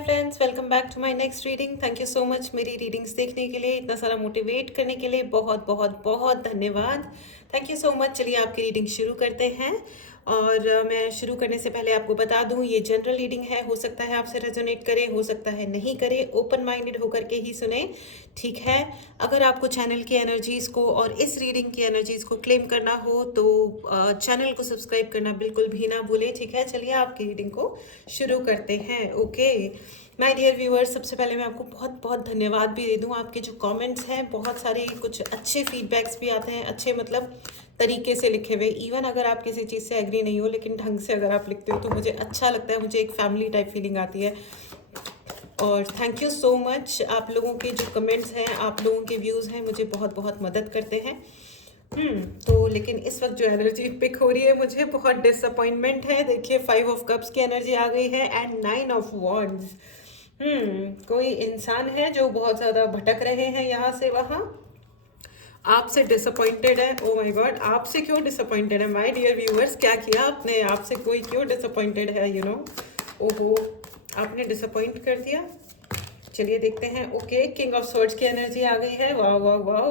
Hi friends, welcome back to my next reading. Thank you so much मेरी readings देखने के लिए, इतना सारा मोटिवेट करने के लिए बहुत बहुत बहुत धन्यवाद। Thank you so much. चलिए आपकी रीडिंग शुरू करते हैं। और मैं शुरू करने से पहले आपको बता दूं, ये जनरल रीडिंग है। हो सकता है आपसे रेजोनेट करे, हो सकता है नहीं करे। ओपन माइंडेड होकर के ही सुने, ठीक है। अगर आपको चैनल की एनर्जीज़ को और इस रीडिंग की एनर्जीज़ को क्लेम करना हो तो चैनल को सब्सक्राइब करना बिल्कुल भी ना भूलें, ठीक है। चलिए आपकी रीडिंग को शुरू करते हैं। ओके माय डियर व्यूअर्स, सबसे पहले मैं आपको बहुत बहुत धन्यवाद भी दे दूं। आपके जो कमेंट्स हैं, बहुत सारे कुछ अच्छे फीडबैक्स भी आते हैं, अच्छे मतलब तरीके से लिखे हुए। इवन अगर आप किसी चीज़ से एग्री नहीं हो, लेकिन ढंग से अगर आप लिखते हो तो मुझे अच्छा लगता है, मुझे एक फैमिली टाइप फीलिंग आती है। और थैंक यू सो मच। आप लोगों के जो कमेंट्स हैं, आप लोगों के व्यूज़ हैं, मुझे बहुत बहुत मदद करते हैं। तो लेकिन इस वक्त जो एनर्जी पिक हो रही है, मुझे बहुत डिसअपॉइंटमेंट है। देखिए 5 ऑफ कप्स की एनर्जी आ गई है एंड 9 ऑफ वॉन्ड्स। कोई इंसान है जो बहुत ज़्यादा भटक रहे हैं यहाँ से वहाँ, आपसे डिसअपॉइंटेड है। ओ माय गॉड, आपसे क्यों डिसअपॉइंटेड है माय डियर व्यूअर्स? क्या किया आपने? आपसे कोई क्यों डिसअपॉइंटेड है? ओहो, आपने डिसअपॉइंट कर दिया। चलिए देखते हैं। ओके, किंग ऑफ स्वॉर्ड्स की एनर्जी आ गई है। वाह वाह वाह,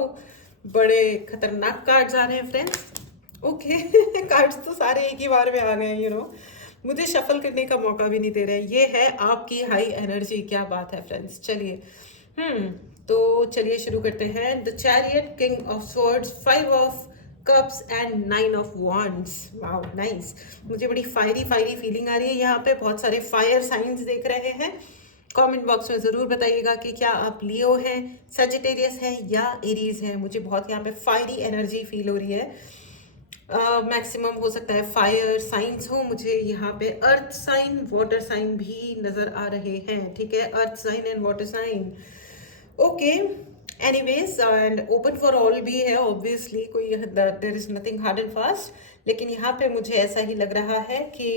बड़े खतरनाक कार्ड्स आ रहे हैं फ्रेंड्स। ओके कार्ड्स तो सारे एक ही बार में आ गए हैं। मुझे शफल करने का मौका भी नहीं दे रहे हैं। ये है आपकी हाई एनर्जी, क्या बात है फ्रेंड्स। चलिए तो चलिए शुरू करते हैं। The chariot, king of swords, 5 of cups and 9 of wands. Wow nice. मुझे बड़ी फायरी फायरी फीलिंग आ रही है यहाँ पे। बहुत सारे फायर साइंस देख रहे हैं। कमेंट बॉक्स में ज़रूर बताइएगा कि क्या आप लियो हैं, सजिटेरियस हैं या एरीज हैं। मुझे बहुत यहाँ पे फायरी एनर्जी फील हो रही है। मैक्सिमम हो सकता है फायर साइंस हो। मुझे यहाँ पे अर्थ साइन, वाटर साइन भी नज़र आ रहे हैं, ठीक है। Earth sign and water sign. Okay, anyways, and open for all भी है ऑब्वियसली। कोई there is nothing hard and fast, लेकिन यहाँ पे मुझे ऐसा ही लग रहा है कि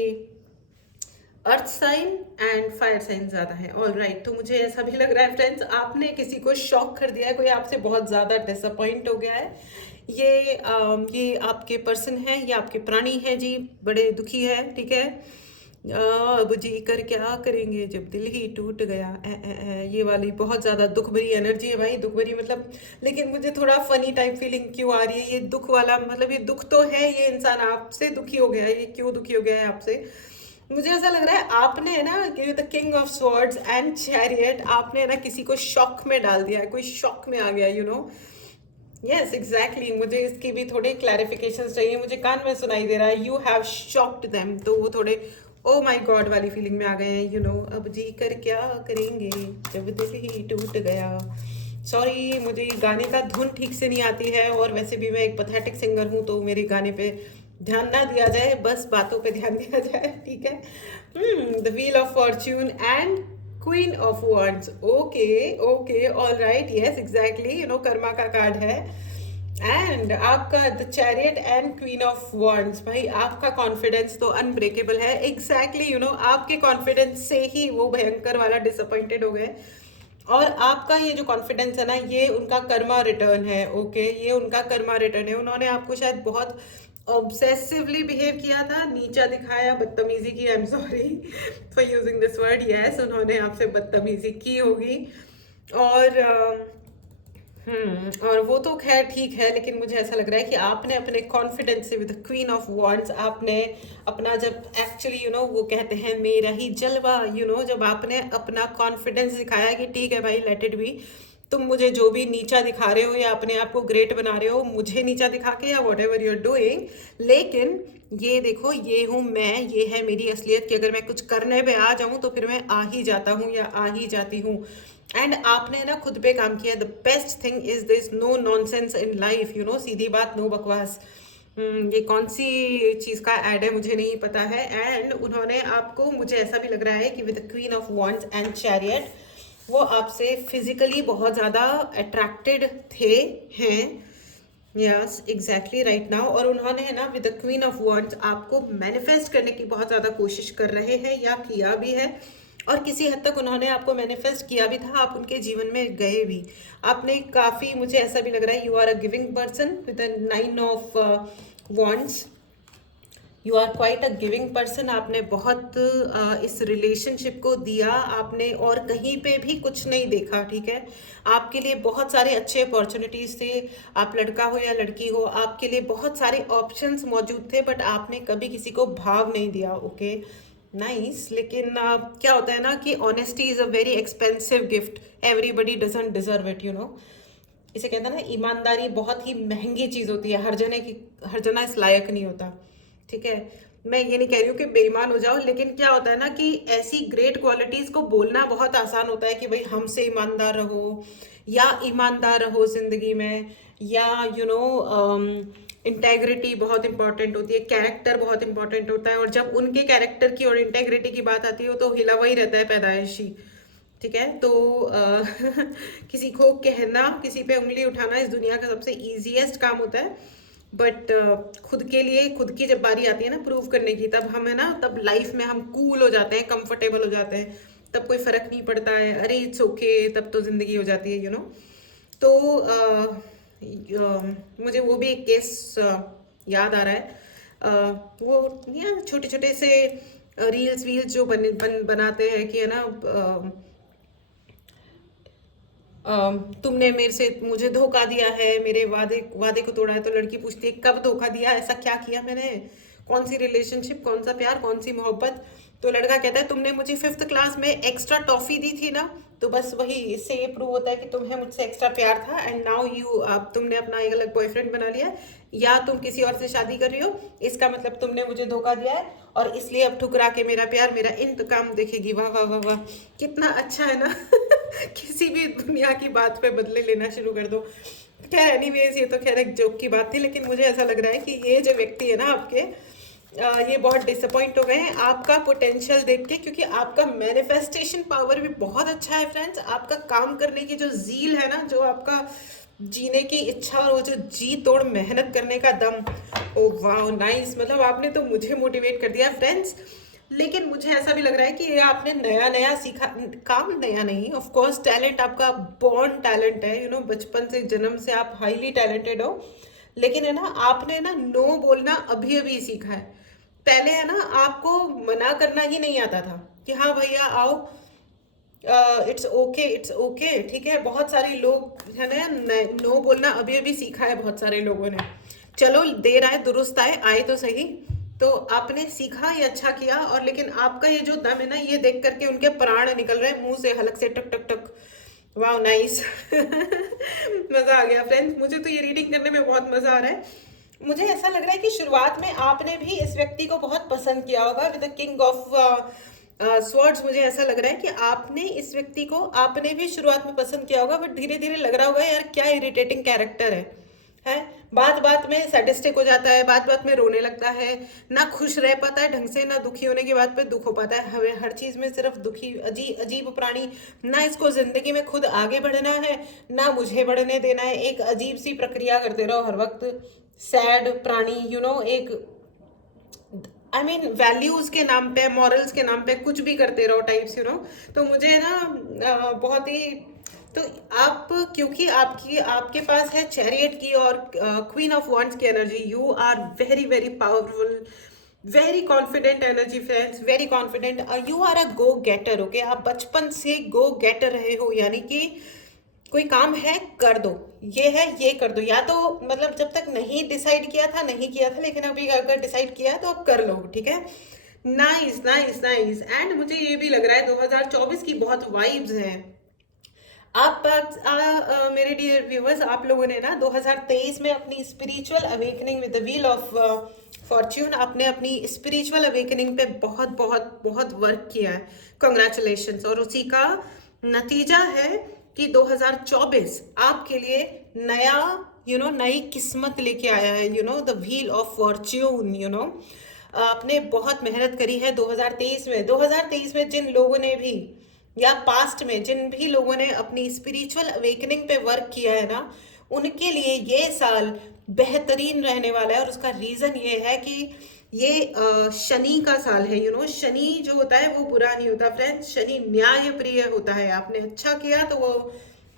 earth sign and fire sign ज़्यादा है। ऑल राइट, तो मुझे ऐसा भी लग रहा है फ्रेंड्स, आपने किसी को शॉक कर दिया है, कोई आपसे बहुत ज़्यादा डिसअपॉइंट हो गया है। ये आपके पर्सन है, ये आपके प्राणी है जी, बड़े दुखी है, ठीक है। अब जी कर क्या करेंगे जब दिल ही टूट गया। ये वाली बहुत ज़्यादा दुख भरी एनर्जी है भाई, दुख भरी मतलब। लेकिन मुझे थोड़ा फनी टाइप फीलिंग क्यों आ रही है? ये दुख वाला मतलब, ये दुख तो है, ये इंसान आपसे दुखी हो गया है। ये क्यों दुखी हो गया है आपसे? मुझे ऐसा लग रहा है आपने ना, the king of swords and chariot, आपने ना किसी को शॉक में डाल दिया है, कोई शॉक में आ गया, यस एग्जैक्टली। मुझे इसकी भी थोड़े क्लैरिफिकेशन चाहिए। मुझे कान में सुनाई दे रहा है यू हैव शॉक्ड देम, तो वो थोड़े ओ माय गॉड वाली फीलिंग में आ गए हैं। अब जी कर क्या करेंगे जब दिल ही टूट गया। सॉरी, मुझे गाने का धुन ठीक से नहीं आती है, और वैसे भी मैं एक पथेटिक सिंगर हूँ, तो मेरे गाने पे ध्यान ना दिया जाए, बस बातों पे ध्यान दिया जाए, ठीक है। The wheel of Fortune and queen of wands. Okay okay, all right, yes exactly, Karma का कार्ड है। एंड आपका the chariot and queen of wands. भाई आपका कॉन्फिडेंस तो अनब्रेकेबल है, एग्जैक्टली। आपके कॉन्फिडेंस से ही वो भयंकर वाला डिसअपॉइंटेड हो गए। और आपका ये जो कॉन्फिडेंस है ना, ये उनका कर्मा रिटर्न है। ओके, ये उनका कर्मा रिटर्न है। उन्होंने आपको शायद बहुत ऑब्सेसिवली बिहेव किया था, नीचा दिखाया, बदतमीजी की। I am sorry for using this word. Yes, उन्होंने आपसे बदतमीजी की होगी। और और वो तो खैर ठीक है, लेकिन मुझे ऐसा लग रहा है कि आपने अपने कॉन्फिडेंस से, विद क्वीन ऑफ वॉन्ड्स, आपने अपना जब एक्चुअली वो कहते हैं मेरा ही जलवा, जब आपने अपना कॉन्फिडेंस दिखाया कि ठीक है भाई, लेट इट बी, तुम मुझे जो भी नीचा दिखा रहे हो या अपने आप को ग्रेट बना रहे हो, मुझे नीचा दिखा के, या वॉट एवर यूर डूइंग, लेकिन ये देखो, ये हूँ मैं, ये है मेरी असलियत कि अगर मैं कुछ करने पे आ जाऊँ तो फिर मैं आ ही जाता हूँ या आ ही जाती हूँ। एंड आपने ना खुद पे काम किया। The best thing is this, no nonsense in life, सीधी बात, नो बकवास। ये कौन सी चीज़ का ऐड है मुझे नहीं पता है। एंड उन्होंने आपको, मुझे ऐसा भी लग रहा है कि with queen of wands and chariot, वो आपसे फिजिकली बहुत ज़्यादा अट्रैक्टेड थे, हैं। Yes exactly right now. और उन्होंने ना with the queen of wands आपको मैनिफेस्ट करने की बहुत ज़्यादा कोशिश कर रहे हैं, या किया भी है। और किसी हद तक उन्होंने आपको मैनिफेस्ट किया भी था, आप उनके जीवन में गए भी। आपने काफ़ी, मुझे ऐसा भी लग रहा है, you are a giving person with the 9 of wands. You are quite a giving person. आपने बहुत इस रिलेशनशिप को दिया आपने, और कहीं पे भी कुछ नहीं देखा, ठीक है। आपके लिए बहुत सारे अच्छे अपॉर्चुनिटीज थे, आप लड़का हो या लड़की हो, आपके लिए बहुत सारे ऑप्शंस मौजूद थे, बट आपने कभी किसी को भाव नहीं दिया। Okay, nice. लेकिन क्या होता है ना कि honesty is a very expensive gift, everybody doesn't deserve it, you know. इसे कहते हैं ना, ईमानदारी बहुत ही महंगी चीज होती है, हर जना इस लायक नहीं होता, ठीक है। मैं ये नहीं कह रही हूँ कि बेईमान हो जाओ, लेकिन क्या होता है ना कि ऐसी ग्रेट क्वालिटीज को बोलना बहुत आसान होता है कि भाई हमसे ईमानदार रहो, या ईमानदार रहो जिंदगी में, या यू नो इंटेग्रिटी बहुत इंपॉर्टेंट होती है, कैरेक्टर बहुत इंपॉर्टेंट होता है। और जब उनके कैरेक्टर की और इंटेग्रिटी की बात आती है तो हिला वही रहता है पैदाइशी, ठीक है। तो किसी को कहना, किसी पे उंगली उठाना इस दुनिया का सबसे इजीएस्ट काम होता है, बट खुद के लिए, खुद की जब बारी आती है ना प्रूव करने की, तब हम है ना, तब लाइफ में हम कूल हो जाते हैं, कंफर्टेबल हो जाते हैं, तब कोई फर्क नहीं पड़ता है, अरे इट्स ओके, तब तो जिंदगी हो जाती है, यू नो। तो मुझे वो भी एक केस याद आ रहा है। वो या छोटे छोटे से रील्स वील्स जो बनाते हैं कि है ना, तुमने मेरे से, मुझे धोखा दिया है, मेरे वादे वादे को तोड़ा है। तो लड़की पूछती है कब धोखा दिया, ऐसा क्या किया मैंने, कौन सी रिलेशनशिप, कौन सा प्यार, कौन सी मोहब्बत। तो लड़का कहता है तुमने मुझे 5th क्लास में एक्स्ट्रा टॉफी दी थी ना, तो बस वही, इससे ये प्रूव होता है कि तुम्हें मुझसे एक्स्ट्रा प्यार था, एंड नाउ यू, अब तुमने अपना एक अलग बॉयफ्रेंड बना लिया है, या तुम किसी और से शादी कर रही हो, इसका मतलब तुमने मुझे धोखा दिया है, और इसलिए अब ठुकरा के मेरा प्यार, मेरा इंतकाम देखेगी। वाह वाह वाह वाह, कितना अच्छा है ना। किसी भी दुनिया की बात पे बदले लेना शुरू कर दो। खैर एनीवेज, ये तो खैर एक जोक की बात थी, लेकिन मुझे ऐसा लग रहा है कि ये जो व्यक्ति है ना आपके, ये बहुत डिसअपॉइंट हो गए हैं आपका पोटेंशियल देख के, क्योंकि आपका मैनिफेस्टेशन पावर भी बहुत अच्छा है फ्रेंड्स। आपका काम करने की जो जील है ना, जो आपका जीने की इच्छा, और वो जो जी तोड़ मेहनत करने का दम, ओ वाह नाइस। मतलब आपने तो मुझे मोटिवेट कर दिया फ्रेंड्स। लेकिन मुझे ऐसा भी लग रहा है कि ये आपने नया नया सीखा, काम नया नहीं, ऑफ कोर्स टैलेंट आपका बॉर्न टैलेंट है, यू नो, बचपन से, जन्म से आप हाईली टैलेंटेड हो। लेकिन है ना, आपने ना नो बोलना अभी अभी सीखा है। पहले है ना, आपको मना करना ही नहीं आता था कि हाँ भैया आओ, इट्स ओके, इट्स ओके, ठीक है। बहुत सारे लोग है ना, नो बोलना अभी अभी सीखा है बहुत सारे लोगों ने। चलो देर आए दुरुस्त आए, आए तो सही। तो आपने सीखा, ये अच्छा किया। और लेकिन आपका ये जो दम है ना, ये देख करके उनके प्राण निकल रहे हैं मुंह से, हलक से, टक टक टक। वाह नाइस। मजा आ गया फ्रेंड्स, मुझे तो ये रीडिंग करने में बहुत मजा आ रहा है। मुझे ऐसा लग रहा है कि शुरुआत में आपने भी इस व्यक्ति को बहुत पसंद किया होगा, with the king of swords. मुझे ऐसा लग रहा है कि आपने इस व्यक्ति को, आपने भी शुरुआत में पसंद किया होगा, बट धीरे धीरे लग रहा होगा यार क्या इरिटेटिंग कैरेक्टर है। बात बात में सैडिस्टिक हो जाता है, बात बात में रोने लगता है, ना खुश रह पाता है ढंग से, ना दुखी होने की बात पे दुख हो पाता है, हमें हर चीज में सिर्फ दुखी, अजीब प्राणी। ना इसको जिंदगी में खुद आगे बढ़ना है, ना मुझे बढ़ने देना है, एक अजीब सी प्रक्रिया करते रहो हर वक्त। सैड प्राणी, यू नो, एक आई मीन वैल्यूज के नाम पे, मॉरल्स के नाम पे कुछ भी करते रहो टाइप्स, यू नो। तो मुझे ना बहुत ही, तो आप, क्योंकि आपकी, आपके पास है चैरियट की और क्वीन ऑफ वॉन्ड्स की energy, you are very very powerful, very confident energy friends, very confident. You are a go getter, okay. आप बचपन से गो गेटर रहे हो, यानी कि कोई काम है कर दो, ये है ये कर दो, या तो मतलब जब तक नहीं डिसाइड किया था नहीं किया था, लेकिन अभी अगर डिसाइड किया है तो अब कर लो, ठीक है। Nice nice nice. एंड मुझे ये भी लग रहा है 2024 की बहुत वाइब्स हैं। आप मेरे डियर व्यूवर्स, आप लोगों ने ना 2023 में अपनी spiritual awakening with the wheel of Fortune, आपने अपनी स्पिरिचुअल अवेकनिंग पे बहुत बहुत बहुत वर्क किया है, कंग्रेचुलेशंस। और उसी का नतीजा है कि 2024 आपके लिए नया, यू नो, नई किस्मत लेके आया है, you no, the wheel of Fortune, you know. आपने बहुत मेहनत करी है 2023 में। 2023 में जिन लोगों ने भी, या पास्ट में जिन भी लोगों ने अपनी स्पिरिचुअल अवेकनिंग पे वर्क किया है ना, उनके लिए ये साल बेहतरीन रहने वाला है। और उसका रीजन ये है कि ये शनि का साल है, यू नो। शनि जो होता है वो बुरा नहीं होता फ्रेंड्स, शनि न्याय प्रिय होता है। आपने अच्छा किया तो वो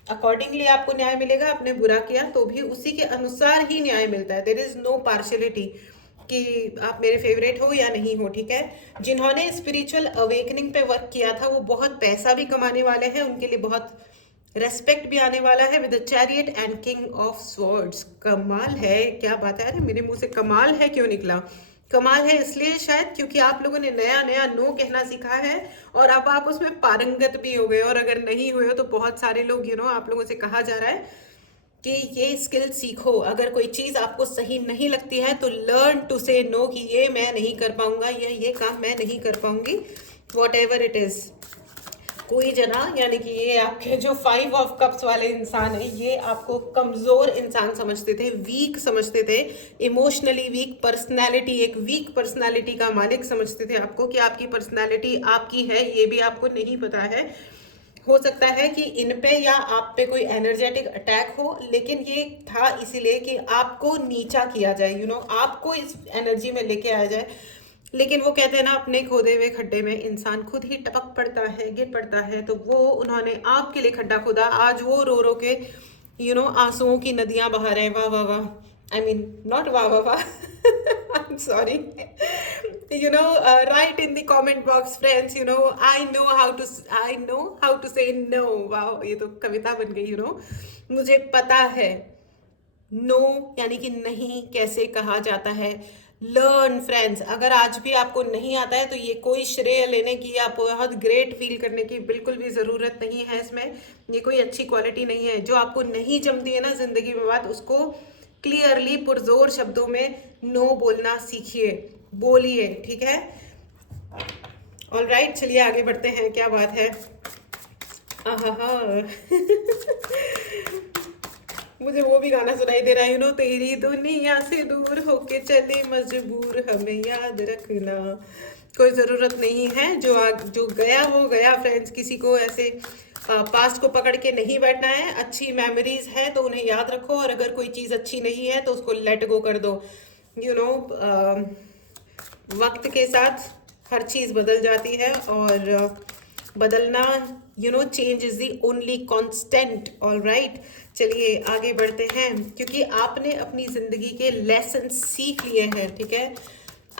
अकॉर्डिंगली आपको न्याय मिलेगा, आपने बुरा किया तो भी उसी के अनुसार ही न्याय मिलता है। There is no partiality. कि आप मेरे फेवरेट हो या नहीं हो, ठीक है। जिन्होंने स्पिरिचुअल अवेकनिंग पे वर्क किया था वो बहुत पैसा भी कमाने वाले हैं, उनके लिए बहुत रेस्पेक्ट भी आने वाला है with the chariot and king of swords. कमाल है, क्या बात है। अरे मेरे मुंह से कमाल है क्यों निकला? कमाल है इसलिए शायद क्योंकि आप लोगों ने नया नया नो कहना सीखा है और अब आप उसमें पारंगत भी हो गए। और अगर नहीं हुए हो तो बहुत सारे लोग आप लोगों से कहा जा रहा है कि ये स्किल सीखो। अगर कोई चीज़ आपको सही नहीं लगती है तो लर्न टू से नो, कि ये मैं नहीं कर पाऊंगा या ये काम मैं नहीं कर पाऊंगी, वॉट एवर इट इज़। कोई जना यानी कि ये आपके जो 5 ऑफ कप्स वाले इंसान है, ये आपको कमज़ोर इंसान समझते थे, वीक समझते थे, इमोशनली वीक पर्सनैलिटी, एक वीक पर्सनैलिटी का मालिक समझते थे आपको, कि आपकी पर्सनैलिटी आपकी है ये भी आपको नहीं पता है। हो सकता है कि इन पे या आप पे कोई एनर्जेटिक अटैक हो, लेकिन ये था इसीलिए कि आपको नीचा किया जाए, आपको इस एनर्जी में लेके आया जाए। लेकिन वो कहते हैं ना, अपने खोदे हुए खड्डे में इंसान खुद ही टपक पड़ता है, गिर पड़ता है। तो वो उन्होंने आपके लिए खड्डा खोदा, आज वो रो रो के आंसुओं की नदियां बहा रहे हैं। वाह वाह वाह, आई मीन नॉट वाह वाह वाह, I am sorry. Write in the comment box, friends. I know how to say no. Wow, ये तो कविता बन गई। मुझे पता है नो यानी कि नहीं कैसे कहा जाता है। लर्न फ्रेंड्स, अगर आज भी आपको नहीं आता है तो ये कोई श्रेय लेने की या बहुत ग्रेट फील करने की बिल्कुल भी ज़रूरत नहीं है। इसमें ये कोई अच्छी क्वालिटी नहीं है। जो आपको नहीं जमती है ना जिंदगी में बात, उसको क्लियरली पुरजोर शब्दों में नो बोलना सीखिए, बोलिए, ठीक है। ऑल राइट, चलिए आगे बढ़ते हैं। क्या बात है, आहा मुझे वो भी गाना सुनाई दे रहा है, तेरी दुनिया से दूर होके चले मजबूर, हमें याद रखना। कोई ज़रूरत नहीं है, जो गया वो गया फ्रेंड्स। किसी को ऐसे पास्ट को पकड़ के नहीं बैठना है। अच्छी मेमोरीज है तो उन्हें याद रखो, और अगर कोई चीज़ अच्छी नहीं है तो उसको लेट गो कर दो। वक्त के साथ हर चीज़ बदल जाती है, और बदलना change is the only constant. All right, चलिए आगे बढ़ते हैं, क्योंकि आपने अपनी ज़िंदगी के लेसन सीख लिए हैं, ठीक है।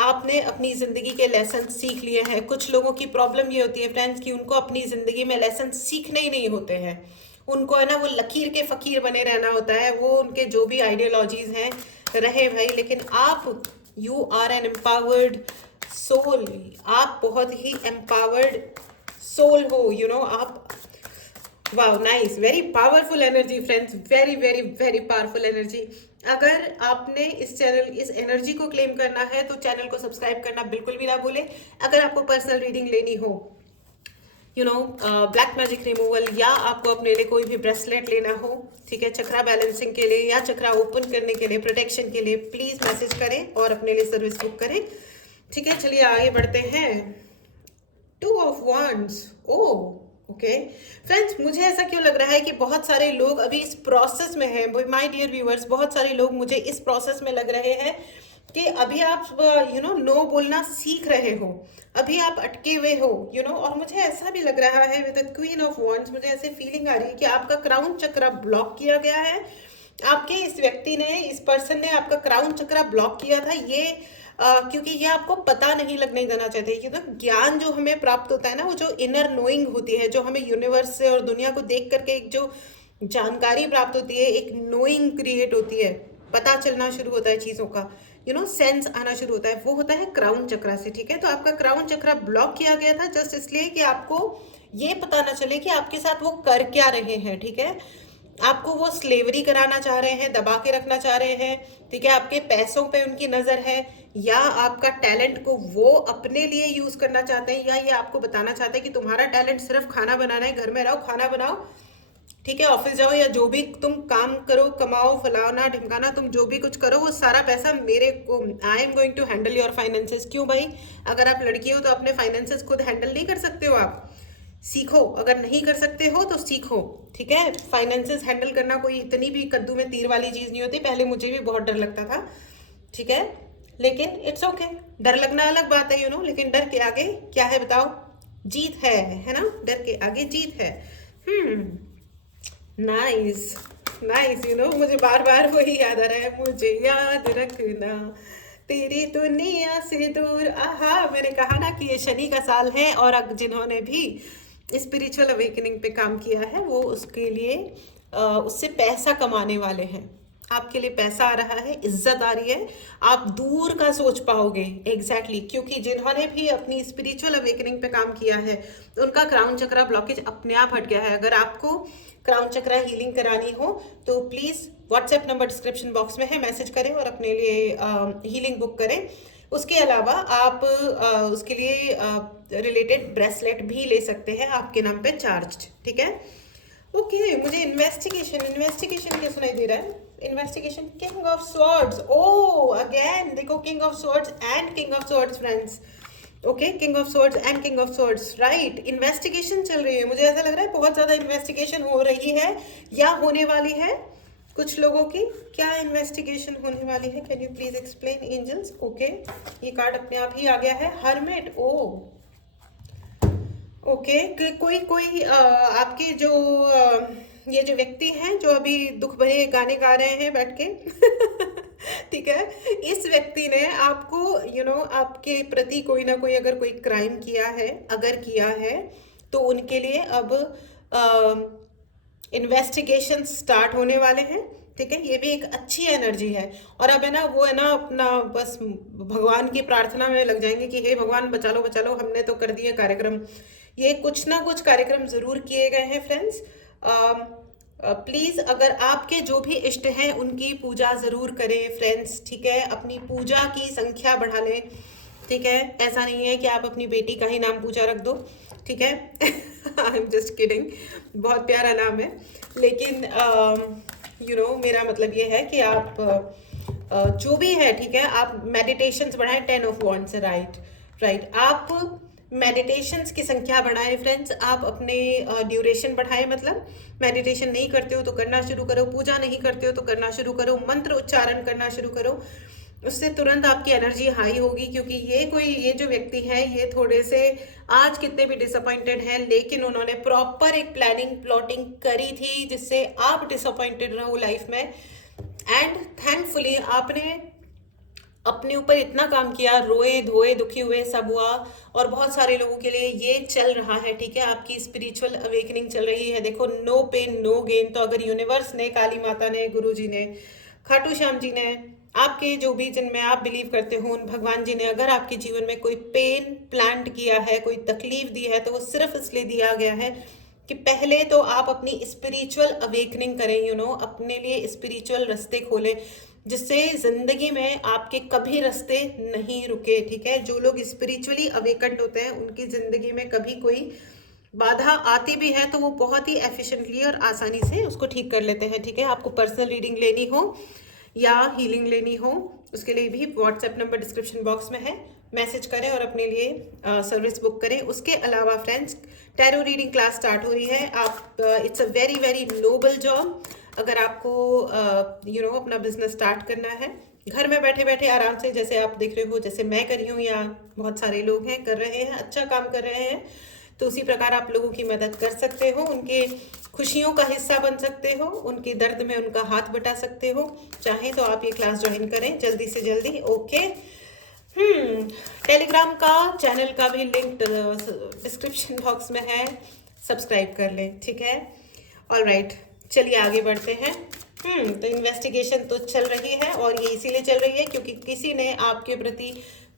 आपने अपनी ज़िंदगी के लेसन सीख लिए हैं। कुछ लोगों की प्रॉब्लम ये होती है फ्रेंड्स कि उनको अपनी ज़िंदगी में लेसन सीखने ही नहीं होते हैं। उनको है ना, वो लकीर के फ़कीर बने रहना होता है। वो उनके जो भी आइडियोलॉजीज़ हैं रहे भाई, लेकिन आप you are an empowered soul. आप बहुत ही एम्पावर्ड सोल हो, आप। वाह, nice, very powerful energy friends, very very very powerful energy. अगर आपने इस एनर्जी को क्लेम करना है तो चैनल को सब्सक्राइब करना बिल्कुल भी ना भूले। अगर आपको पर्सनल रीडिंग लेनी हो, ब्लैक मैजिक रिमूवल, या आपको अपने लिए कोई भी ब्रेसलेट लेना हो, ठीक है, चक्रा बैलेंसिंग के लिए या चक्रा ओपन करने के लिए, प्रोटेक्शन के लिए, प्लीज़ मैसेज करें और अपने लिए सर्विस बुक करें, ठीक है। चलिए आगे बढ़ते हैं। 2 of Wands, ओके फ्रेंड्स, मुझे ऐसा क्यों लग रहा है कि बहुत सारे लोग अभी इस प्रोसेस में हैं। माय डियर व्यूअर्स, बहुत सारे लोग मुझे इस प्रोसेस में लग रहे हैं कि अभी आप नो बोलना सीख रहे हो, अभी आप अटके हुए हो, और मुझे ऐसा भी लग रहा है with the queen of wands, मुझे ऐसे फीलिंग आ रही है कि आपका क्राउन चक्रा ब्लॉक किया गया है। आपके इस व्यक्ति ने, इस पर्सन ने आपका क्राउन चक्रा ब्लॉक किया था। ये क्योंकि ये आपको पता नहीं लगने देना चाहते। ज्ञान जो हमें प्राप्त होता है ना, वो जो इनर नोइंग होती है, जो हमें यूनिवर्स से और दुनिया को देख करके एक जो जानकारी प्राप्त होती है, एक नोइंग क्रिएट होती है, पता चलना शुरू होता है चीज़ों का, सेंस आना शुरू होता है, वो होता है क्राउन चक्रा से, ठीक है। तो आपका क्राउन चक्रा ब्लॉक किया गया था जस्ट इसलिए कि आपको ये पता ना चले कि आपके साथ वो कर क्या रहे हैं, ठीक है। आपको वो स्लेवरी कराना चाह रहे हैं, दबा के रखना चाह रहे हैं, ठीक है। आपके पैसों पे उनकी नज़र है, या आपका टैलेंट को वो अपने लिए यूज़ करना चाहते हैं, या ये आपको बताना चाहते हैं कि तुम्हारा टैलेंट सिर्फ खाना बनाना है, घर में रहो खाना बनाओ, ठीक है, ऑफिस जाओ, या जो भी तुम काम करो, कमाओ, फलाना ढिमकाना, तुम जो भी कुछ करो वो सारा पैसा मेरे को, I am going to handle your finances. क्यों भाई? अगर आप लड़की हो तो अपने फाइनेंसेस खुद हैंडल नहीं कर सकते हो? आप सीखो। अगर नहीं कर सकते हो तो सीखो, ठीक है। फाइनेंसेस हैंडल करना कोई इतनी भी कद्दू में तीर वाली चीज़ नहीं होती। पहले मुझे भी बहुत डर लगता था, ठीक है, लेकिन इट्स ओके। डर लगना अलग बात है, लेकिन डर के आगे क्या है बताओ? जीत है ना। डर के आगे जीत है। नाइस नाइस, मुझे बार बार वही याद आ रहा है, मुझे याद रखना तेरी दुनिया से दूर। आहा, मैंने कहा ना कि ये शनि का साल है, और जिन्होंने भी स्पिरिचुअल अवेकनिंग पे काम किया है वो उसके लिए उससे पैसा कमाने वाले हैं। आपके लिए पैसा आ रहा है, इज्जत आ रही है, आप दूर का सोच पाओगे। एग्जैक्टली क्योंकि जिन्होंने भी अपनी स्पिरिचुअल अवेकनिंग पे काम किया है उनका क्राउन चक्रा ब्लॉकेज अपने आप हट गया है। अगर आपको क्राउन चक्रा हीलिंग करानी हो तो please WhatsApp number description box में है, मैसेज करें और अपने लिए हीलिंग बुक करें। उसके अलावा आप उसके लिए रिलेटेड ब्रेसलेट भी ले सकते हैं आपके नाम पे चार्ज, ठीक है। ओके, मुझे इन्वेस्टिगेशन इन्वेस्टिगेशन क्या सुनाई दे रहा है? Investigation, king of swords. ओ अगेन देखो, king of swords and king of swords friends. Okay, king of swords and king of swords, right. Investigation चल रही है, मुझे ऐसा लग रहा है बहुत ज्यादा इन्वेस्टिगेशन हो रही है या होने वाली है कुछ लोगों की। क्या इन्वेस्टिगेशन होने वाली है? Can you please explain angels? Okay, ये कार्ड अपने आप ही आ गया है, हर्मिट। ओ ओके, कोई कोई आपके जो ये जो व्यक्ति हैं जो अभी दुख भरे गाने गा रहे हैं बैठ के ठीक है, इस व्यक्ति ने आपको आपके प्रति कोई ना कोई अगर कोई क्राइम किया है, अगर किया है तो उनके लिए अब इन्वेस्टिगेशन स्टार्ट होने वाले हैं, ठीक है। ये भी एक अच्छी एनर्जी है। और अब है ना, वो है ना अपना बस भगवान की प्रार्थना में लग जाएंगे कि हे भगवान बचा लो, हमने तो कर दिए कार्यक्रम। ये कुछ ना कुछ कार्यक्रम जरूर किए गए हैं फ्रेंड्स। प्लीज अगर आपके जो भी इष्ट हैं उनकी पूजा जरूर करें फ्रेंड्स, ठीक है। अपनी पूजा की संख्या बढ़ा लें, ठीक है। ऐसा नहीं है कि आप अपनी बेटी का ही नाम पूजा रख दो, ठीक है। आई एम जस्ट किडिंग, बहुत प्यारा नाम है, लेकिन मेरा मतलब ये है कि आप जो भी है, ठीक है, आप मेडिटेशंस बढ़ाएं। 10 ऑफ वॉन्ड्स, राइट राइट। आप मेडिटेशंस की संख्या बढ़ाएं फ्रेंड्स, आप अपने ड्यूरेशन बढ़ाएं। मतलब मेडिटेशन नहीं करते हो तो करना शुरू करो, पूजा नहीं करते हो तो करना शुरू करो, मंत्र उच्चारण करना शुरू करो, उससे तुरंत आपकी एनर्जी हाई होगी। क्योंकि ये जो व्यक्ति है ये थोड़े से आज कितने भी डिसअपॉइंटेड हैं, लेकिन उन्होंने प्रॉपर एक प्लानिंग प्लॉटिंग करी थी जिससे आप डिसअपॉइंटेड रहो लाइफ में। एंड थैंकफुली आपने अपने ऊपर इतना काम किया, रोए धोए दुखी हुए, सब हुआ, और बहुत सारे लोगों के लिए ये चल रहा है, ठीक है। आपकी स्पिरिचुअल अवेकनिंग चल रही है। देखो, नो पेन नो गेन। तो अगर यूनिवर्स ने, काली माता ने, गुरु जी ने, खाटू श्याम जी ने, आपके जो भी जिनमें आप बिलीव करते हो उन भगवान जी ने अगर आपके जीवन में कोई पेन प्लांट किया है, कोई तकलीफ दी है, तो वो सिर्फ इसलिए दिया गया है कि पहले तो आप अपनी स्पिरिचुअल अवेकनिंग करें, अपने लिए स्पिरिचुअल रास्ते खोलें, जिससे जिंदगी में आपके कभी रास्ते नहीं रुके, ठीक है। जो लोग स्पिरिचुअली अवेकन्ड होते हैं उनकी जिंदगी में कभी कोई बाधा आती भी है तो वो बहुत ही एफिशिएंटली और आसानी से उसको ठीक कर लेते हैं, ठीक है। आपको पर्सनल रीडिंग लेनी हो या हीलिंग लेनी हो, उसके लिए भी व्हाट्सएप नंबर डिस्क्रिप्शन बॉक्स में है, मैसेज करें और अपने लिए सर्विस बुक करें। उसके अलावा friends, tarot reading class start हो रही है। आप it's a very very noble job. अगर आपको अपना बिजनेस स्टार्ट करना है घर में बैठे बैठे आराम से, जैसे आप देख रहे हो, जैसे मैं कर रही हूँ या बहुत सारे लोग हैं कर रहे हैं, अच्छा काम कर रहे हैं, तो उसी प्रकार आप लोगों की मदद कर सकते हो, उनके खुशियों का हिस्सा बन सकते हो, उनके दर्द में उनका हाथ बटा सकते हो। चाहें तो आप ये क्लास ज्वाइन करें जल्दी से जल्दी, ओके। टेलीग्राम का चैनल का भी लिंक डिस्क्रिप्शन बॉक्स में है, सब्सक्राइब कर लें, ठीक है। ऑल राइट, चलिए आगे बढ़ते हैं। तो इन्वेस्टिगेशन तो चल रही है, और ये इसीलिए चल रही है क्योंकि किसी ने आपके प्रति,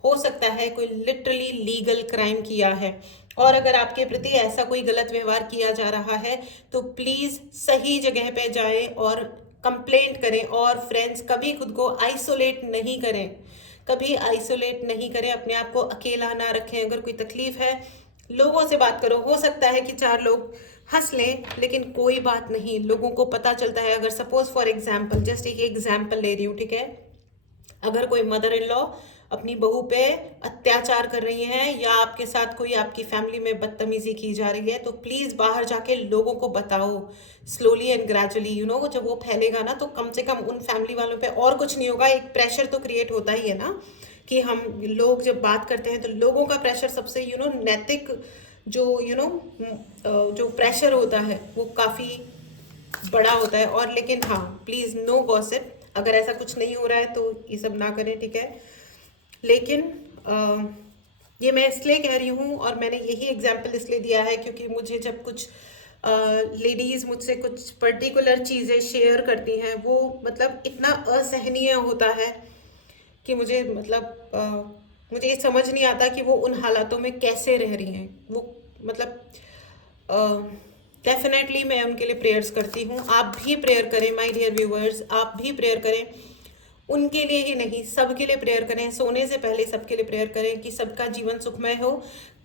हो सकता है, कोई लिटरली लीगल क्राइम किया है। और अगर आपके प्रति ऐसा कोई गलत व्यवहार किया जा रहा है तो प्लीज़ सही जगह पे जाएं और कंप्लेंट करें। और फ्रेंड्स, कभी खुद को आइसोलेट नहीं करें, कभी आइसोलेट नहीं करें, अपने आप को अकेला ना रखें। अगर कोई तकलीफ है, लोगों से बात करो। हो सकता है कि 4 लोग हंस लें, लेकिन कोई बात नहीं, लोगों को पता चलता है। अगर सपोज फॉर एग्जाम्पल, जस्ट एक एग्जाम्पल ले रही हूँ, ठीक है, अगर कोई मदर इन लॉ अपनी बहू पे अत्याचार कर रही हैं या आपके साथ कोई आपकी फैमिली में बदतमीजी की जा रही है, तो प्लीज बाहर जाके लोगों को बताओ, स्लोली एंड ग्रेजुअली, जब वो फैलेगा ना तो कम से कम उन फैमिली वालों पे और कुछ नहीं होगा, एक प्रेशर तो क्रिएट होता ही है ना, कि हम लोग जब बात करते हैं तो लोगों का प्रेशर सबसे नैतिक जो जो प्रेशर होता है वो काफ़ी बड़ा होता है। और लेकिन हाँ, प्लीज़ नो गॉसिप, अगर ऐसा कुछ नहीं हो रहा है तो ये सब ना करें, ठीक है। लेकिन ये मैं इसलिए कह रही हूँ और मैंने यही एग्जाम्पल इसलिए दिया है क्योंकि मुझे जब कुछ लेडीज़ मुझसे कुछ पर्टिकुलर चीज़ें शेयर करती हैं, वो मतलब इतना असहनीय होता है कि मुझे मतलब मुझे ये समझ नहीं आता कि वो उन हालातों में कैसे रह रही हैं। वो मतलब डेफिनेटली मैं उनके लिए प्रेयर्स करती हूँ। आप भी प्रेयर करें माय डियर व्यूअर्स, आप भी प्रेयर करें। उनके लिए ही नहीं, सबके लिए प्रेयर करें। सोने से पहले सबके लिए प्रेयर करें कि सबका जीवन सुखमय हो,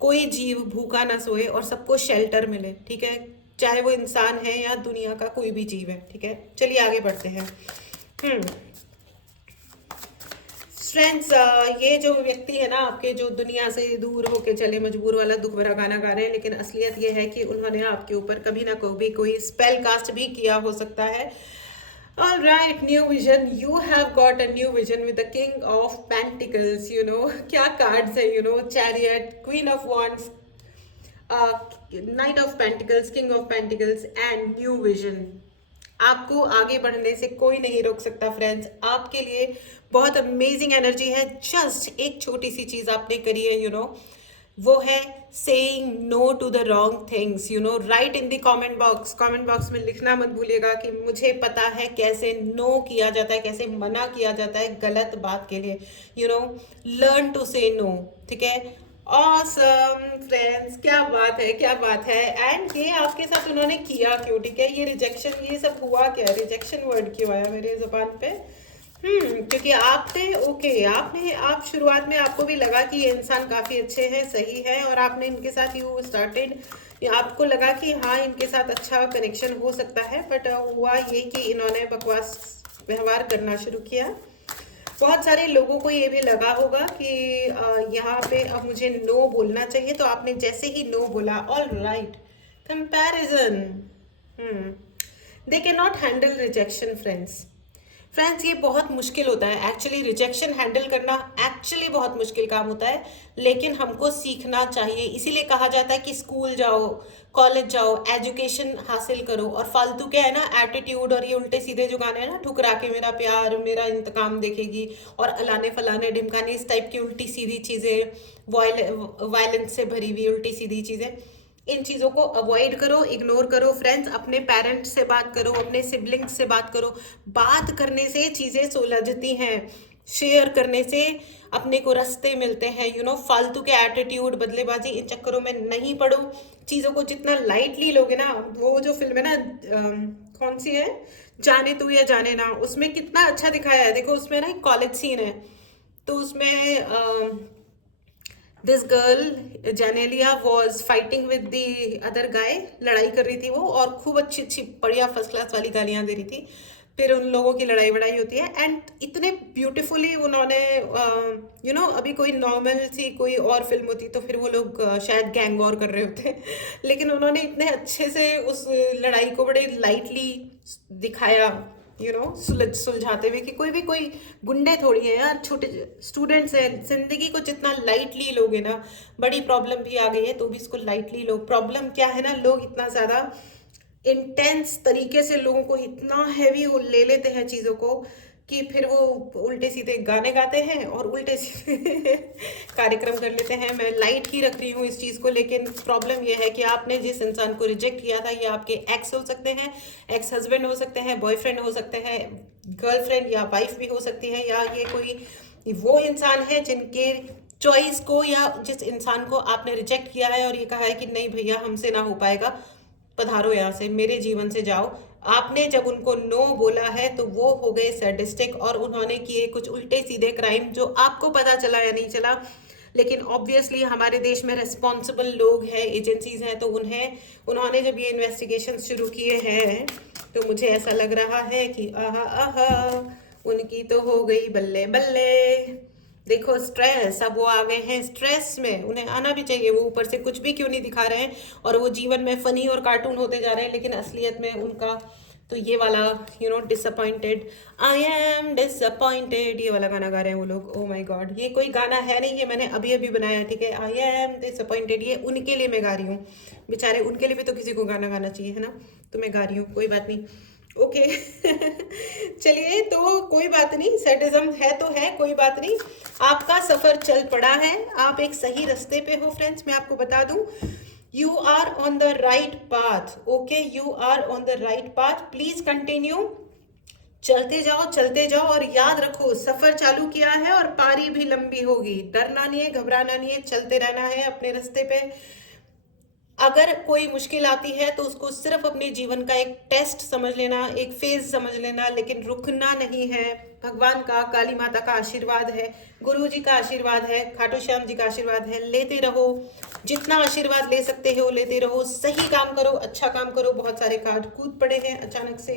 कोई जीव भूखा ना सोए और सबको शेल्टर मिले, ठीक है? चाहे वो इंसान है या दुनिया का कोई भी जीव है, ठीक है? चलिए आगे बढ़ते हैं। हम्म फ्रेंड्स, ये जो व्यक्ति है ना आपके, जो दुनिया से दूर होके चले, मजबूर वाला दुख भरा गाना गा रहे हैं, लेकिन असलियत ये है कि उन्होंने आपके ऊपर कभी ना कभी कोई स्पेल कास्ट भी किया हो सकता है। All right, new vision. You have got a new vision with the King of Pentacles. You know क्या cards है? You know, Chariot, Queen of Wands, Knight of Pentacles, King of Pentacles and New Vision. आपको आगे बढ़ने से कोई नहीं रोक सकता फ्रेंड्स। आपके लिए बहुत अमेजिंग एनर्जी है। जस्ट एक छोटी सी चीज आपने करी है, वो है saying no to the wrong things. Write in the comment box में लिखना मत भूलिएगा कि मुझे पता है कैसे नो किया जाता है, कैसे मना किया जाता है गलत बात के लिए। लर्न टू से नो, ठीक है? ऑसम फ्रेंड्स, क्या बात है, क्या बात है। एंड ये आपके साथ उन्होंने किया क्यों, ठीक है? ये रिजेक्शन, ये सब हुआ क्या? रिजेक्शन वर्ड क्यों आया मेरे जुबान पे? क्योंकि आप शुरुआत में आपको भी लगा कि ये इंसान काफी अच्छे हैं, सही है, और आपने इनके साथ यू स्टार्टेड, आपको लगा कि हाँ इनके साथ अच्छा कनेक्शन हो सकता है, बट हुआ ये कि इन्होंने बकवास व्यवहार करना शुरू किया। बहुत सारे लोगों को ये भी लगा होगा कि यहाँ पे अब मुझे नो बोलना चाहिए, तो आपने जैसे ही नो बोला, all right, comparison. They can not handle rejection friends, ये बहुत मुश्किल होता है एक्चुअली। रिजेक्शन हैंडल करना एक्चुअली बहुत मुश्किल काम होता है, लेकिन हमको सीखना चाहिए। इसीलिए कहा जाता है कि स्कूल जाओ, कॉलेज जाओ, एजुकेशन हासिल करो, और फालतू क्या है ना, एटीट्यूड और ये उल्टे सीधे जो गाने हैं ना, ठुकरा के मेरा प्यार मेरा इंतकाम देखेगी और अलाने फलाने ढिमकाने, इस टाइप की उल्टी सीधी चीज़ें, वायलेंस से भरी हुई उल्टी सीधी चीज़ें, इन चीज़ों को अवॉइड करो, इग्नोर करो फ्रेंड्स। अपने पेरेंट्स से बात करो, अपने सिबलिंग्स से बात करो। बात करने से चीज़ें सुलझती हैं, शेयर करने से अपने को रास्ते मिलते हैं। फालतू के एटीट्यूड, बदलेबाजी, इन चक्करों में नहीं पड़ो। चीज़ों को जितना लाइटली लोगे ना, वो जो फिल्म है ना, कौन सी है, जाने तू या जाने ना, उसमें कितना अच्छा दिखाया है। देखो उसमें ना एक कॉलेज सीन है, तो उसमें this girl Genelia was fighting with the other guy, लड़ाई कर रही थी वो, और खूब अच्छी अच्छी बढ़िया फर्स्ट क्लास वाली गालियां दे रही थी। फिर उन लोगों की लड़ाई वड़ाई होती है, एंड इतने ब्यूटीफुली उन्होंने अभी कोई नॉर्मल सी कोई और फिल्म होती तो फिर वो लोग शायद गैंग वॉर कर रहे होते लेकिन उन्होंने इतने अच्छे से उस लड़ाई को बड़े लाइटली दिखाया, सुलझाते हुए कि कोई गुंडे थोड़ी है यार, छोटे स्टूडेंट्स हैं। जिंदगी को जितना लाइटली लोगे ना, बड़ी प्रॉब्लम भी आ गई है तो भी इसको लाइटली लो। प्रॉब्लम क्या है ना, लोग इतना ज़्यादा इंटेंस तरीके से लोगों को इतना हैवी वो ले लेते हैं चीज़ों को कि फिर वो उल्टे सीधे गाने गाते हैं और उल्टे सीधे कार्यक्रम कर लेते हैं। मैं लाइट ही रख रही हूँ इस चीज़ को, लेकिन प्रॉब्लम ये है कि आपने जिस इंसान को रिजेक्ट किया था, ये आपके एक्स हो सकते हैं, एक्स हस्बैंड हो सकते हैं, बॉयफ्रेंड हो सकते हैं, गर्लफ्रेंड या वाइफ भी हो सकती है, या ये कोई वो इंसान है जिनके चॉइस को, या जिस इंसान को आपने रिजेक्ट किया है और ये कहा है कि नहीं भैया हमसे ना हो पाएगा, पधारो यहाँ से, मेरे जीवन से जाओ। आपने जब उनको नो बोला है तो वो हो गए सैडिस्टिक, और उन्होंने किए कुछ उल्टे सीधे क्राइम जो आपको पता चला या नहीं चला, लेकिन ऑब्वियसली हमारे देश में रिस्पॉन्सिबल लोग हैं, एजेंसीज हैं, तो उन्होंने जब ये इन्वेस्टिगेशन शुरू किए हैं तो मुझे ऐसा लग रहा है कि आहा आहा, उनकी तो हो गई बल्ले बल्ले। देखो स्ट्रेस, अब वो आ गए हैं स्ट्रेस में, उन्हें आना भी चाहिए। वो ऊपर से कुछ भी क्यों नहीं दिखा रहे हैं और वो जीवन में फनी और कार्टून होते जा रहे हैं, लेकिन असलियत में उनका तो ये वाला डिसअपॉइंटेड, आई एम डिसअपॉइंटेड, ये वाला गाना गा रहे हैं वो लोग। ओ माय गॉड, ये कोई गाना है नहीं, ये मैंने अभी अभी बनाया है, ठीक है? आई एम डिसअपॉइंटेड, ये उनके लिए मैं गा रही हूँ। बेचारे उनके लिए भी तो किसी को गाना गाना चाहिए, है ना? तो मैं गा रही हूँ, कोई बात नहीं। ओके। चलिए, तो कोई बात नहीं, सैडिज्म है तो है, कोई बात नहीं। आपका सफर चल पड़ा है, आप एक सही रास्ते पे हो फ्रेंड्स। मैं आपको बता दूं, you are on the right path. Okay, you are on the right path, please continue. चलते जाओ और याद रखो, सफर चालू किया है और पारी भी लंबी होगी। डरना नहीं है, घबराना नहीं है, चलते रहना है अपने रास्ते पे। अगर कोई मुश्किल आती है तो उसको सिर्फ अपने जीवन का एक टेस्ट समझ लेना, एक फेज समझ लेना, लेकिन रुकना नहीं है। भगवान का, काली माता का आशीर्वाद है, गुरु जी का आशीर्वाद है, खाटू श्याम जी का आशीर्वाद है, लेते रहो। जितना आशीर्वाद ले सकते हो लेते रहो, सही काम करो, अच्छा काम करो। बहुत सारे कार्ड कूद पड़े हैं अचानक से।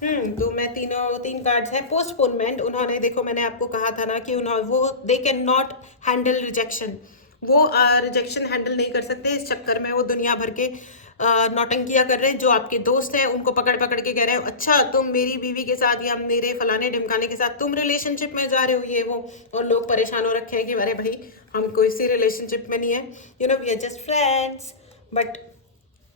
तो मैं तीन कार्ड्स हैं पोस्टपोनमेंट। उन्होंने, देखो मैंने आपको कहा था ना कि उन्होंने वो they can not handle rejection, वो रिजेक्शन हैंडल नहीं कर सकते। इस चक्कर में वो दुनिया भर के नौटंकियां कर रहे हैं। जो आपके दोस्त हैं उनको पकड़ पकड़ के कह रहे हैं, अच्छा तुम मेरी बीवी के साथ या मेरे फलाने ढिमकाने के साथ तुम रिलेशनशिप में जा रहे हो, ये वो। और लोग परेशान हो रखे हैं कि अरे भाई हम कोई सी रिलेशनशिप में नहीं है, you know we are just friends. But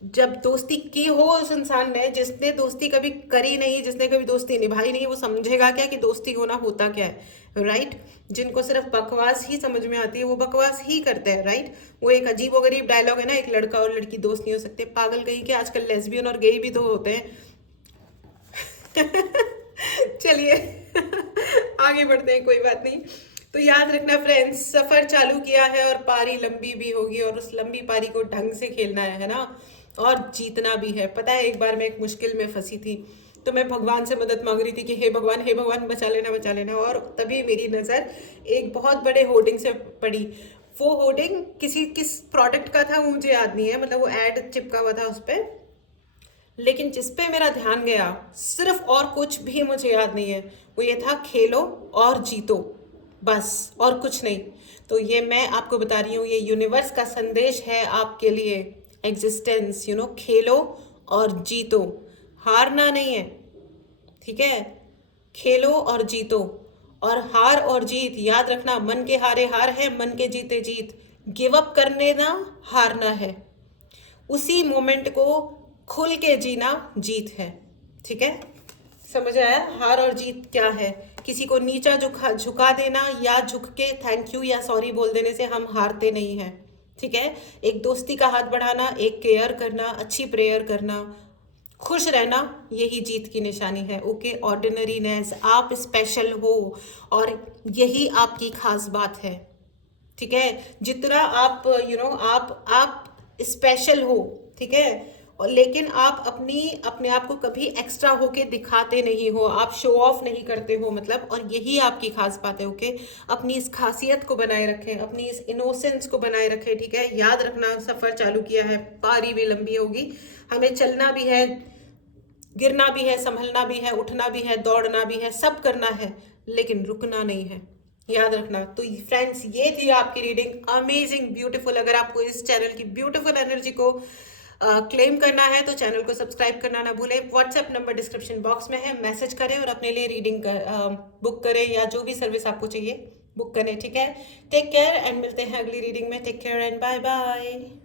जब दोस्ती की हो उस इंसान ने, जिसने दोस्ती कभी करी नहीं, जिसने कभी दोस्ती निभाई नहीं, वो समझेगा क्या कि दोस्ती होना होता क्या है, राइट। जिनको सिर्फ बकवास ही समझ में आती है वो बकवास ही करते हैं, राइट। वो एक अजीब और गरीब डायलॉग है ना, एक लड़का और लड़की दोस्त नहीं हो सकते। पागल कहीं के, आजकल लेस्बियन और गेई भी तो होते हैं। चलिए, आगे बढ़ते हैं, कोई बात नहीं। तो याद रखना फ्रेंड्स, सफर चालू किया है और पारी लंबी भी होगी, और उस लंबी पारी को ढंग से खेलना है ना, और जीतना भी है। पता है, एक बार मैं एक मुश्किल में फंसी थी, तो मैं भगवान से मदद मांग रही थी कि हे भगवान, हे भगवान, बचा लेना बचा लेना। और तभी मेरी नज़र एक बहुत बड़े होर्डिंग से पड़ी। वो होर्डिंग किस प्रोडक्ट का था वो मुझे याद नहीं है, मतलब वो एड चिपका हुआ था उस पर। लेकिन जिस पे मेरा ध्यान गया, सिर्फ और कुछ भी मुझे याद नहीं है, वो ये था, खेलो और जीतो, बस और कुछ नहीं। तो ये मैं आपको बता रही हूँ, ये यूनिवर्स का संदेश है आपके लिए, एग्जिस्टेंस, यू नो, खेलो और जीतो, हारना नहीं है, ठीक है। खेलो और जीतो, और हार और जीत याद रखना, मन के हारे हार है, मन के जीते जीत। गिव अप करने ना, हारना है। उसी मोमेंट को खुल के जीना जीत है, ठीक है। समझ आया हार और जीत क्या है। किसी को नीचा झुका देना या झुक के थैंक यू या सॉरी बोल देने से हम हारते नहीं हैं, ठीक है। एक दोस्ती का हाथ बढ़ाना, एक केयर करना, अच्छी प्रेयर करना, खुश रहना, यही जीत की निशानी है। ओके, ऑर्डिनरीनेस, आप स्पेशल हो और यही आपकी खास बात है, ठीक है। जितना आप यू नो आप स्पेशल हो, ठीक है। और लेकिन आप अपने आप को कभी एक्स्ट्रा होके दिखाते नहीं हो, आप शो ऑफ नहीं करते हो, मतलब, और यही आपकी खास बात है। ओके, अपनी इस खासियत को बनाए रखें, अपनी इस इनोसेंस को बनाए रखें, ठीक है। याद रखना, सफर चालू किया है, पारी भी लंबी होगी, हमें चलना भी है, गिरना भी है, संभलना भी है, उठना भी है, दौड़ना भी है, सब करना है, लेकिन रुकना नहीं है, याद रखना। तो फ्रेंड्स, ये थी आपकी रीडिंग, अमेजिंग, ब्यूटीफुल। अगर आपको इस चैनल की ब्यूटीफुल एनर्जी को क्लेम करना है तो चैनल को सब्सक्राइब करना ना भूलें। व्हाट्सएप नंबर डिस्क्रिप्शन बॉक्स में है, मैसेज करें और अपने लिए रीडिंग बुक करें, या जो भी सर्विस आपको चाहिए बुक करें, ठीक है। टेक केयर एंड मिलते हैं अगली रीडिंग में। Take care and bye bye.